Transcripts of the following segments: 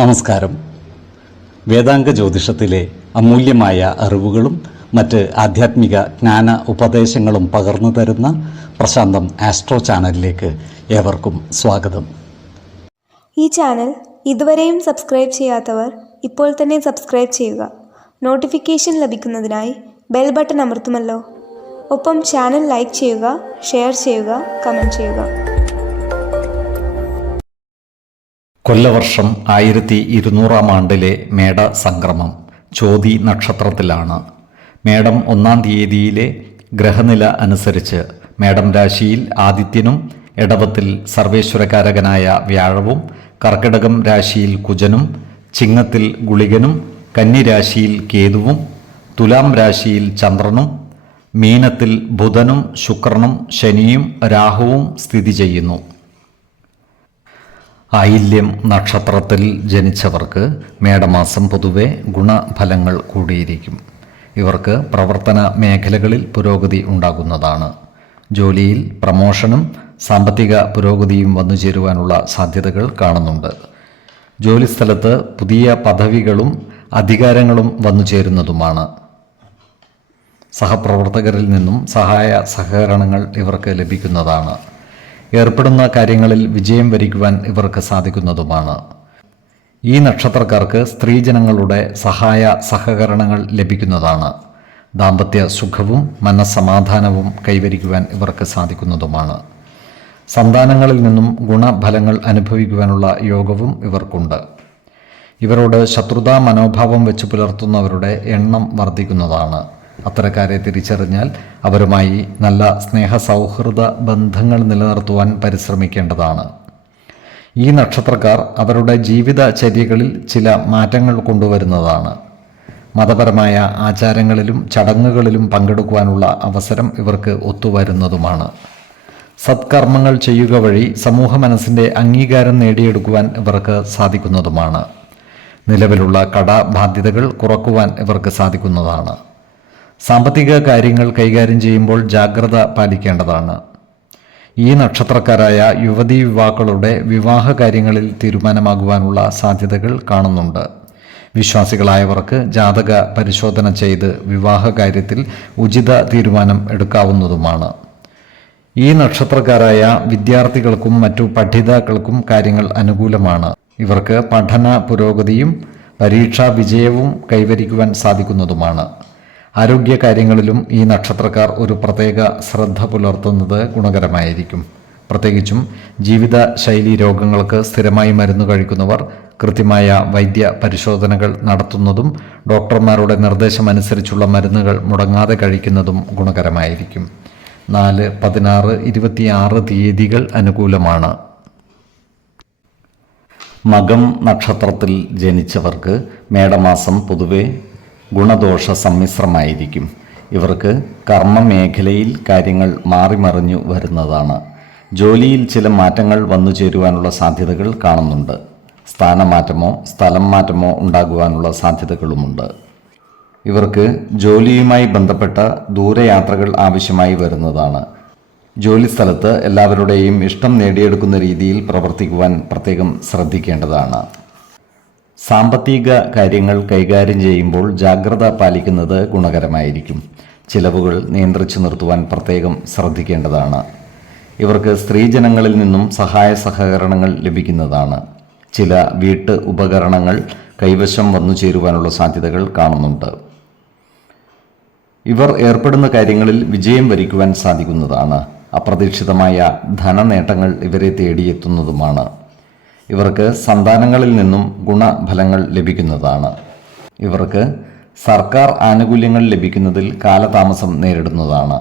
നമസ്കാരം. വേദാംഗ ജ്യോതിഷത്തിലെ അമൂല്യമായ അറിവുകളും മറ്റ് ആധ്യാത്മിക ജ്ഞാന ഉപദേശങ്ങളും പകർന്നു തരുന്ന പ്രശാന്തം ആസ്ട്രോ ചാനലിലേക്ക് ഏവർക്കും സ്വാഗതം. ഈ ചാനൽ ഇതുവരെയും സബ്സ്ക്രൈബ് ചെയ്യാത്തവർ ഇപ്പോൾ തന്നെ സബ്സ്ക്രൈബ് ചെയ്യുക. നോട്ടിഫിക്കേഷൻ ലഭിക്കുന്നതിനായി ബെൽ ബട്ടൺ അമർത്തുമല്ലോ. ഒപ്പം ചാനൽ ലൈക്ക് ചെയ്യുക, ഷെയർ ചെയ്യുക, കമൻറ്റ് ചെയ്യുക. കൊല്ലവർഷം 1200 മേട സംക്രമം ചോതി നക്ഷത്രത്തിലാണ്. മേടം 1-ാം തീയതിയിലെ ഗ്രഹനില അനുസരിച്ച് മേടം രാശിയിൽ ആദിത്യനും, ഇടവത്തിൽ സർവേശ്വരകാരകനായ വ്യാഴവും, കർക്കിടകം രാശിയിൽ കുജനും, ചിങ്ങത്തിൽ ഗുളികനും, കന്നിരാശിയിൽ കേതുവും, തുലാം രാശിയിൽ ചന്ദ്രനും, മീനത്തിൽ ബുധനും, ശുക്രനും, ശനിയും രാഹുവും സ്ഥിതി ചെയ്യുന്നു. ആയില്യം നക്ഷത്രത്തിൽ ജനിച്ചവർക്ക് മേടമാസം പൊതുവെ ഗുണഫലങ്ങൾ കൂടിയിരിക്കും. ഇവർക്ക് പ്രവർത്തന മേഖലകളിൽ പുരോഗതി ഉണ്ടാകുന്നതാണ്. ജോലിയിൽ പ്രമോഷനും സാമ്പത്തിക പുരോഗതിയും വന്നു ചേരുവാനുള്ള സാധ്യതകൾ കാണുന്നുണ്ട്. ജോലിസ്ഥലത്ത് പുതിയ പദവികളും അധികാരങ്ങളും വന്നു ചേരുന്നതുമാണ്. സഹപ്രവർത്തകരിൽ നിന്നും സഹായ സഹകരണങ്ങൾ ഇവർക്ക് ലഭിക്കുന്നതാണ്. ഏർപ്പെടുന്ന കാര്യങ്ങളിൽ വിജയം വരിക്കുവാൻ ഇവർക്ക് സാധിക്കുന്നതുമാണ്. ഈ നക്ഷത്രക്കാർക്ക് സ്ത്രീജനങ്ങളുടെ സഹായ സഹകരണങ്ങൾ ലഭിക്കുന്നതാണ്. ദാമ്പത്യ സുഖവും മനസ്സമാധാനവും കൈവരിക്കുവാൻ ഇവർക്ക് സാധിക്കുന്നതുമാണ്. സന്താനങ്ങളിൽ നിന്നും ഗുണഫലങ്ങൾ അനുഭവിക്കുവാനുള്ള യോഗവും ഇവർക്കുണ്ട്. ഇവരോട് ശത്രുതാ മനോഭാവം വെച്ച് പുലർത്തുന്നവരുടെ എണ്ണം വർദ്ധിക്കുന്നതാണ്. അത്തരക്കാരെ തിരിച്ചറിഞ്ഞാൽ അവരുമായി നല്ല സ്നേഹ സൗഹൃദ ബന്ധങ്ങൾ നിലനിർത്തുവാൻ പരിശ്രമിക്കേണ്ടതാണ്. ഈ നക്ഷത്രക്കാർ അവരുടെ ജീവിതചര്യകളിൽ ചില മാറ്റങ്ങൾ കൊണ്ടുവരുന്നതാണ്. മതപരമായ ആചാരങ്ങളിലും ചടങ്ങുകളിലും പങ്കെടുക്കുവാനുള്ള അവസരം ഇവർക്ക് ഒത്തുവരുന്നതുമാണ്. സത്കർമ്മങ്ങൾ ചെയ്യുക വഴി സമൂഹ മനസ്സിൻ്റെ അംഗീകാരം നേടിയെടുക്കുവാൻ ഇവർക്ക് സാധിക്കുന്നതുമാണ്. നിലവിലുള്ള കടബാധ്യതകൾ കുറക്കുവാൻ ഇവർക്ക് സാധിക്കുന്നതാണ്. സാമ്പത്തിക കാര്യങ്ങൾ കൈകാര്യം ചെയ്യുമ്പോൾ ജാഗ്രത പാലിക്കേണ്ടതാണ്. ഈ നക്ഷത്രക്കാരായ യുവതീ യുവാക്കളുടെ വിവാഹ കാര്യങ്ങളിൽ തീരുമാനമാകുവാനുള്ള സാധ്യതകൾ കാണുന്നുണ്ട്. വിശ്വാസികളായവർക്ക് ജാതക പരിശോധന ചെയ്ത് വിവാഹ കാര്യത്തിൽ ഉചിത തീരുമാനം എടുക്കാവുന്നതുമാണ്. ഈ നക്ഷത്രക്കാരായ വിദ്യാർത്ഥികൾക്കും മറ്റു പഠിതാക്കൾക്കും കാര്യങ്ങൾ അനുകൂലമാണ്. ഇവർക്ക് പഠന പുരോഗതിയും പരീക്ഷാ വിജയവും കൈവരിക്കുവാൻ സാധിക്കുന്നതുമാണ്. ആരോഗ്യകാര്യങ്ങളിലും ഈ നക്ഷത്രക്കാർ ഒരു പ്രത്യേക ശ്രദ്ധ പുലർത്തുന്നത് ഗുണകരമായിരിക്കും. പ്രത്യേകിച്ചും ജീവിതശൈലി രോഗങ്ങൾക്ക് സ്ഥിരമായി മരുന്ന് കഴിക്കുന്നവർ കൃത്യമായ വൈദ്യ പരിശോധനകൾ നടത്തുന്നതും ഡോക്ടർമാരുടെ നിർദ്ദേശമനുസരിച്ചുള്ള മരുന്നുകൾ മുടങ്ങാതെ കഴിക്കുന്നതും ഗുണകരമായിരിക്കും. 4, 16, 26 തീയതികൾ അനുകൂലമാണ്. മകം നക്ഷത്രത്തിൽ ജനിച്ചവർക്ക് മേടമാസം പൊതുവെ ഗുണദോഷ സമ്മിശ്രമായിരിക്കും. ഇവർക്ക് കർമ്മമേഖലയിൽ കാര്യങ്ങൾ മാറിമറിഞ്ഞു വരുന്നതാണ്. ജോലിയിൽ ചില മാറ്റങ്ങൾ വന്നു ചേരുവാനുള്ള സാധ്യതകൾ കാണുന്നുണ്ട്. സ്ഥാനമാറ്റമോ സ്ഥലം മാറ്റമോ ഉണ്ടാകുവാനുള്ള സാധ്യതകളുമുണ്ട്. ഇവർക്ക് ജോലിയുമായി ബന്ധപ്പെട്ട ദൂരയാത്രകൾ ആവശ്യമായി വരുന്നതാണ്. ജോലിസ്ഥലത്ത് എല്ലാവരുടെയും ഇഷ്ടം നേടിയെടുക്കുന്ന രീതിയിൽ പ്രവർത്തിക്കുവാൻ പ്രത്യേകം ശ്രദ്ധിക്കേണ്ടതാണ്. സാമ്പത്തിക കാര്യങ്ങൾ കൈകാര്യം ചെയ്യുമ്പോൾ ജാഗ്രത പാലിക്കുന്നത് ഗുണകരമായിരിക്കും. ചിലവുകൾ നിയന്ത്രിച്ചു നിർത്തുവാൻ പ്രത്യേകം ശ്രദ്ധിക്കേണ്ടതാണ്. ഇവർക്ക് സ്ത്രീജനങ്ങളിൽ നിന്നും സഹായ സഹകരണങ്ങൾ ലഭിക്കുന്നതാണ്. ചില വീട്ട് ഉപകരണങ്ങൾ കൈവശം വന്നു ചേരുവാനുള്ള സാധ്യതകൾ കാണുന്നുണ്ട്. ഇവർ ഏർപ്പെടുന്ന കാര്യങ്ങളിൽ വിജയം വരിക്കുവാൻ സാധിക്കുന്നതാണ്. അപ്രതീക്ഷിതമായ ധനനേട്ടങ്ങൾ ഇവരെ തേടിയെത്തുന്നതുമാണ്. ഇവർക്ക് സന്താനങ്ങളിൽ നിന്നും ഗുണഫലങ്ങൾ ലഭിക്കുന്നതാണ്. ഇവർക്ക് സർക്കാർ ആനുകൂല്യങ്ങൾ ലഭിക്കുന്നതിൽ കാലതാമസം നേരിടുന്നതാണ്.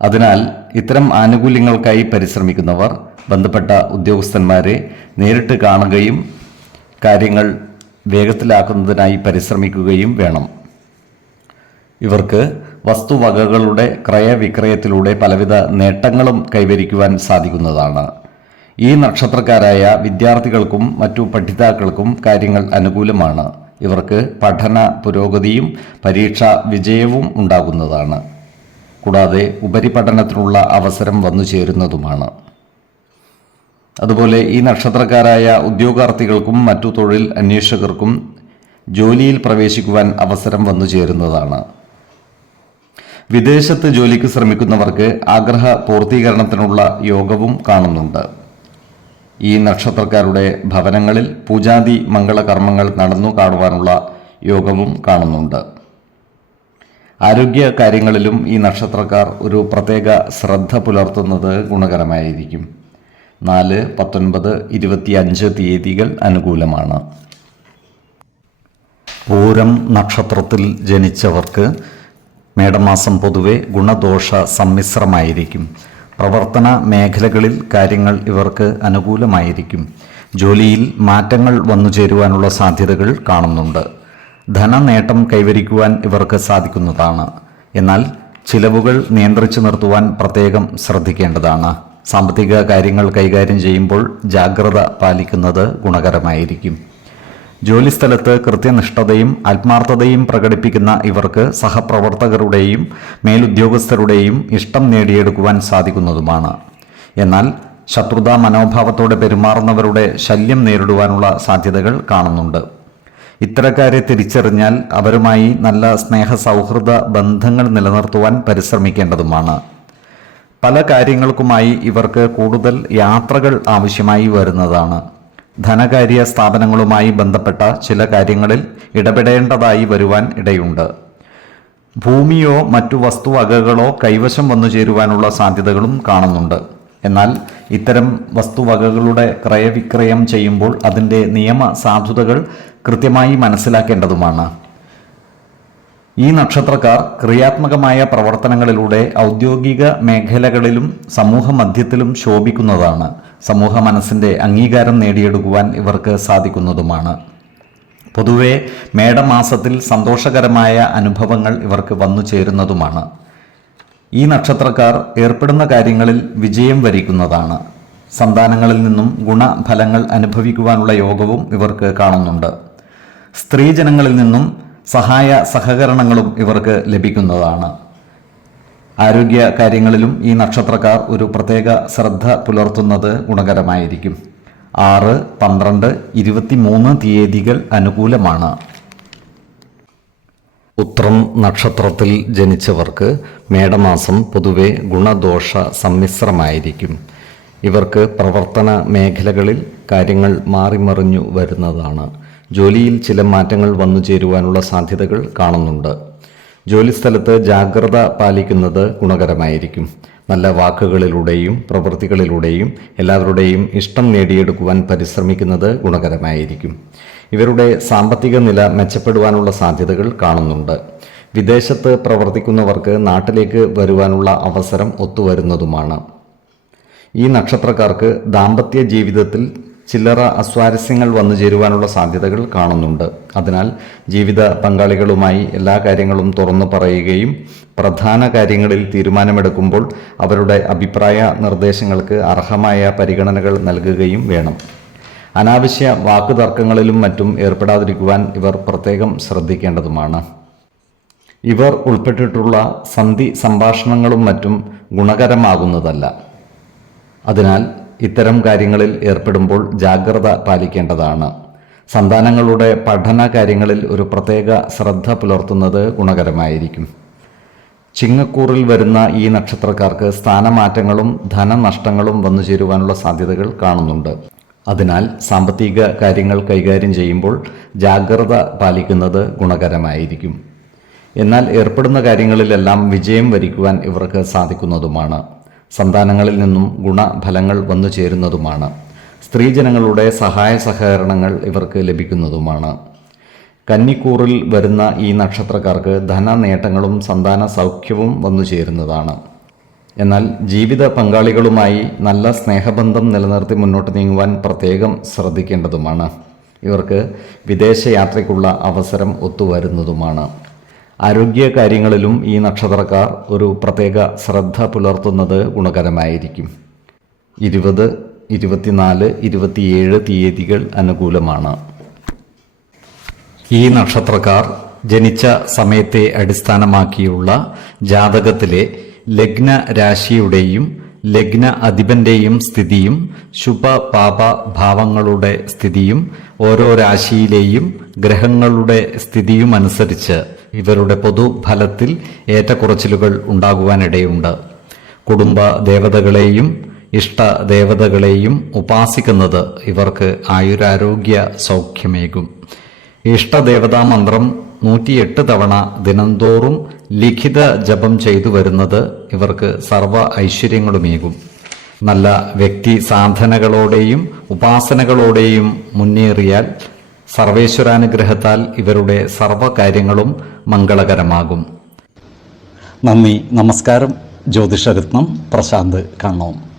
അതിനാൽ ഇത്തരം ആനുകൂല്യങ്ങൾക്കായി പരിശ്രമിക്കുന്നവർ ബന്ധപ്പെട്ട ഉദ്യോഗസ്ഥന്മാരെ നേരിട്ട് കാണുകയും കാര്യങ്ങൾ വേഗത്തിലാക്കുന്നതിനായി പരിശ്രമിക്കുകയും വേണം. ഇവർക്ക് വസ്തുവകകളുടെ ക്രയവിക്രയത്തിലൂടെ പലവിധ നേട്ടങ്ങളും കൈവരിക്കുവാൻ സാധിക്കുന്നതാണ്. ഈ നക്ഷത്രക്കാരായ വിദ്യാർത്ഥികൾക്കും മറ്റു പഠിതാക്കൾക്കും കാര്യങ്ങൾ അനുകൂലമാണ്. ഇവർക്ക് പഠന പുരോഗതിയും പരീക്ഷാ വിജയവും ഉണ്ടാകുന്നതാണ്. കൂടാതെ ഉപരിപഠനത്തിനുള്ള അവസരം വന്നു ചേരുന്നതുമാണ്. അതുപോലെ ഈ നക്ഷത്രക്കാരായ ഉദ്യോഗാർത്ഥികൾക്കും മറ്റു തൊഴിൽ അന്വേഷകർക്കും ജോലിയിൽ പ്രവേശിക്കുവാൻ അവസരം വന്നു ചേരുന്നതാണ്. വിദേശത്ത് ജോലിക്ക് ശ്രമിക്കുന്നവർക്ക് ആഗ്രഹ പൂർത്തീകരണത്തിനുള്ള യോഗവും കാണുന്നുണ്ട്. ഈ നക്ഷത്രക്കാരുടെ ഭവനങ്ങളിൽ പൂജാതി മംഗളകർമ്മങ്ങൾ നടന്നു കാണുവാനുള്ള യോഗവും കാണുന്നുണ്ട്. ആരോഗ്യ കാര്യങ്ങളിലും ഈ നക്ഷത്രക്കാർ ഒരു പ്രത്യേക ശ്രദ്ധ പുലർത്തുന്നത് ഗുണകരമായിരിക്കും. 4, 19, 25 തീയതികൾ അനുകൂലമാണ്. പൂരം നക്ഷത്രത്തിൽ ജനിച്ചവർക്ക് മേടമാസം പൊതുവെ ഗുണദോഷ സമ്മിശ്രമായിരിക്കും. പ്രവർത്തന മേഖലകളിൽ കാര്യങ്ങൾ ഇവർക്ക് അനുകൂലമായിരിക്കും. ജോലിയിൽ മാറ്റങ്ങൾ വന്നു ചേരുവാനുള്ള സാധ്യതകൾ കാണുന്നുണ്ട്. ധനനേട്ടം കൈവരിക്കുവാൻ ഇവർക്ക് സാധിക്കുന്നതാണ്. എന്നാൽ ചിലവുകൾ നിയന്ത്രിച്ചു നിർത്തുവാൻ പ്രത്യേകം ശ്രദ്ധിക്കേണ്ടതാണ്. സാമ്പത്തിക കാര്യങ്ങൾ കൈകാര്യം ചെയ്യുമ്പോൾ ജാഗ്രത പാലിക്കുന്നത് ഗുണകരമായിരിക്കും. ജോലിസ്ഥലത്ത് കൃത്യനിഷ്ഠതയും ആത്മാർത്ഥതയും പ്രകടിപ്പിക്കുന്ന ഇവർക്ക് സഹപ്രവർത്തകരുടെയും മേലുദ്യോഗസ്ഥരുടെയും ഇഷ്ടം നേടിയെടുക്കുവാൻ സാധിക്കുന്നതുമാണ്. എന്നാൽ ശത്രുതാ മനോഭാവത്തോടെ പെരുമാറുന്നവരുടെ ശല്യം നേരിടുവാനുള്ള സാധ്യതകൾ കാണുന്നുണ്ട്. ഇത്തരക്കാരെ തിരിച്ചറിഞ്ഞാൽ അവരുമായി നല്ല സ്നേഹസൗഹൃദ ബന്ധങ്ങൾ നിലനിർത്തുവാൻ പരിശ്രമിക്കേണ്ടതുമാണ്. പല കാര്യങ്ങൾക്കുമായി ഇവർക്ക് കൂടുതൽ യാത്രകൾ ആവശ്യമായി വരുന്നതാണ്. ധനകാര്യ സ്ഥാപനങ്ങളുമായി ബന്ധപ്പെട്ട ചില കാര്യങ്ങളിൽ ഇടപെടേണ്ടതായി വരുവാൻ ഇടയുണ്ട്. ഭൂമിയോ മറ്റു വസ്തുവകകളോ കൈവശം വന്നു ചേരുവാനുള്ള സാധ്യതകളും കാണുന്നുണ്ട്. എന്നാൽ ഇത്തരം വസ്തുവകകളുടെ ക്രയവിക്രയം ചെയ്യുമ്പോൾ അതിൻ്റെ നിയമ സാധുതകൾ കൃത്യമായി മനസ്സിലാക്കേണ്ടതുമാണ്. ഈ നക്ഷത്രക്കാർ ക്രിയാത്മകമായ പ്രവർത്തനങ്ങളിലൂടെ ഔദ്യോഗിക മേഖലകളിലും സമൂഹ മധ്യത്തിലും ശോഭിക്കുന്നതാണ്. സമൂഹ മനസ്സിൻ്റെ അംഗീകാരം നേടിയെടുക്കുവാൻ ഇവർക്ക് സാധിക്കുന്നതുമാണ്. പൊതുവെ മേടമാസത്തിൽ സന്തോഷകരമായ അനുഭവങ്ങൾ ഇവർക്ക് വന്നു ചേരുന്നതുമാണ്. ഈ നക്ഷത്രക്കാർ ഏർപ്പെടുന്ന കാര്യങ്ങളിൽ വിജയം വരിക്കുന്നതാണ്. സന്താനങ്ങളിൽ നിന്നും ഗുണഫലങ്ങൾ അനുഭവിക്കുവാനുള്ള യോഗവും ഇവർക്ക് കാണുന്നുണ്ട്. സ്ത്രീജനങ്ങളിൽ നിന്നും സഹായ സഹകരണങ്ങളും ഇവർക്ക് ലഭിക്കുന്നതാണ്. ആരോഗ്യ കാര്യങ്ങളിലും ഈ നക്ഷത്രക്കാർ ഒരു പ്രത്യേക ശ്രദ്ധ പുലർത്തുന്നത് ഗുണകരമായിരിക്കും. 6, 12, 23 തീയതികൾ അനുകൂലമാണ്. ഉത്രം നക്ഷത്രത്തിൽ ജനിച്ചവർക്ക് മേടമാസം പൊതുവെ ഗുണദോഷ സമ്മിശ്രമായിരിക്കും. ഇവർക്ക് പ്രവർത്തന മേഖലകളിൽ കാര്യങ്ങൾ മാറിമറിഞ്ഞു വരുന്നതാണ്. ജോലിയിൽ ചില മാറ്റങ്ങൾ വന്നു ചേരുവാനുള്ള സാധ്യതകൾ കാണുന്നുണ്ട്. ജോലിസ്ഥലത്ത് ജാഗ്രത പാലിക്കുന്നത് ഗുണകരമായിരിക്കും. നല്ല വാക്കുകളിലൂടെയും പ്രവൃത്തികളിലൂടെയും എല്ലാവരുടെയും ഇഷ്ടം നേടിയെടുക്കുവാൻ പരിശ്രമിക്കുന്നത് ഗുണകരമായിരിക്കും. ഇവരുടെ സാമ്പത്തിക നില മെച്ചപ്പെടുവാനുള്ള സാധ്യതകൾ കാണുന്നുണ്ട്. വിദേശത്ത് പ്രവർത്തിക്കുന്നവർക്ക് നാട്ടിലേക്ക് വരുവാനുള്ള അവസരം ഒത്തുവരുന്നതുമാണ്. ഈ നക്ഷത്രക്കാർക്ക് ദാമ്പത്യ ജീവിതത്തിൽ ചില്ലറ അസ്വാരസ്യങ്ങൾ വന്നു ചേരുവാനുള്ള സാധ്യതകൾ കാണുന്നുണ്ട്. അതിനാൽ ജീവിത പങ്കാളികളുമായി എല്ലാ കാര്യങ്ങളും തുറന്നു പറയുകയും പ്രധാന കാര്യങ്ങളിൽ തീരുമാനമെടുക്കുമ്പോൾ അവരുടെ അഭിപ്രായ നിർദ്ദേശങ്ങൾക്ക് അർഹമായ പരിഗണനകൾ നൽകുകയും വേണം. അനാവശ്യ വാക്കുതർക്കങ്ങളിലും മറ്റും ഏർപ്പെടാതിരിക്കുവാൻ ഇവർ പ്രത്യേകം ശ്രദ്ധിക്കേണ്ടതുമാണ്. ഇവർ ഉൾപ്പെട്ടിട്ടുള്ള സന്ധി സംഭാഷണങ്ങളും മറ്റും ഗുണകരമാകുന്നതല്ല. അതിനാൽ ഇത്തരം കാര്യങ്ങളിൽ ഏർപ്പെടുമ്പോൾ ജാഗ്രത പാലിക്കേണ്ടതാണ്. സന്താനങ്ങളുടെ പഠന കാര്യങ്ങളിൽ ഒരു പ്രത്യേക ശ്രദ്ധ പുലർത്തുന്നത് ഗുണകരമായിരിക്കും. ചിങ്ങക്കൂറിൽ വരുന്ന ഈ നക്ഷത്രക്കാർക്ക് സ്ഥാനമാറ്റങ്ങളും ധനനഷ്ടങ്ങളും വന്നു ചേരുവാനുള്ള സാധ്യതകൾ കാണുന്നുണ്ട്. അതിനാൽ സാമ്പത്തിക കാര്യങ്ങൾ കൈകാര്യം ചെയ്യുമ്പോൾ ജാഗ്രത പാലിക്കുന്നത് ഗുണകരമായിരിക്കും. എന്നാൽ ഏർപ്പെടുന്ന കാര്യങ്ങളിലെല്ലാം വിജയം വരിക്കുവാൻ ഇവർക്ക് സാധിക്കുന്നതുമാണ്. സന്താനങ്ങളിൽ നിന്നും ഗുണഫലങ്ങൾ വന്നു ചേരുന്നതുമാണ്. സ്ത്രീജനങ്ങളുടെ സഹായ സഹകരണങ്ങൾ ഇവർക്ക് ലഭിക്കുന്നതുമാണ്. കന്നിക്കൂറിൽ വരുന്ന ഈ നക്ഷത്രക്കാർക്ക് ധനനേട്ടങ്ങളും സന്താന സൗഖ്യവും വന്നു ചേരുന്നതാണ്. എന്നാൽ ജീവിത പങ്കാളികളുമായി നല്ല സ്നേഹബന്ധം നിലനിർത്തി മുന്നോട്ട് നീങ്ങുവാൻ പ്രത്യേകം ശ്രദ്ധിക്കേണ്ടതുമാണ്. ഇവർക്ക് വിദേശയാത്രയ്ക്കുള്ള അവസരം ഒത്തുവരുന്നതുമാണ്. ആരോഗ്യ കാര്യങ്ങളിലും ഈ നക്ഷത്രക്കാർ ഒരു പ്രത്യേക ശ്രദ്ധ പുലർത്തുന്നത് ഗുണകരമായിരിക്കും. 20, 24, 27 തീയതികൾ അനുകൂലമാണ്. ഈ നക്ഷത്രക്കാർ ജനിച്ച സമയത്തെ അടിസ്ഥാനമാക്കിയുള്ള ജാതകത്തിലെ ലഗ്ന രാശിയുടെയും ലഗ്ന അധിപന്റെയും സ്ഥിതിയും ശുഭ പാപ ഭാവങ്ങളുടെ സ്ഥിതിയും ഓരോ രാശിയിലെയും ഗ്രഹങ്ങളുടെ സ്ഥിതിയുമനുസരിച്ച് ഇവരുടെ പൊതുഫലത്തിൽ ഏറ്റക്കുറച്ചിലുകൾ ഉണ്ടാകുവാനിടയുണ്ട്. കുടുംബ ദേവതകളെയും ഇഷ്ടദേവതകളെയും ഉപാസിക്കുന്നത് ഇവർക്ക് ആയുരാരോഗ്യ സൗഖ്യമേകും. ഇഷ്ടദേവതാ മന്ത്രം 108 തവണ ദിനംതോറും ലിഖിത ജപം ചെയ്തു വരുന്നത് ഇവർക്ക് സർവ ഐശ്വര്യങ്ങളുമേകും. നല്ല വ്യക്തി സാധനകളോടെയും ഉപാസനകളോടെയും മുന്നേറിയാൽ സർവേശ്വരാനുഗ്രഹത്താൽ ഇവരുടെ സർവകാര്യങ്ങളും മംഗളകരമാകും. നന്ദി, നമസ്കാരം. ജ്യോതിഷരത്നം പ്രശാന്ത് കണ്ണോം.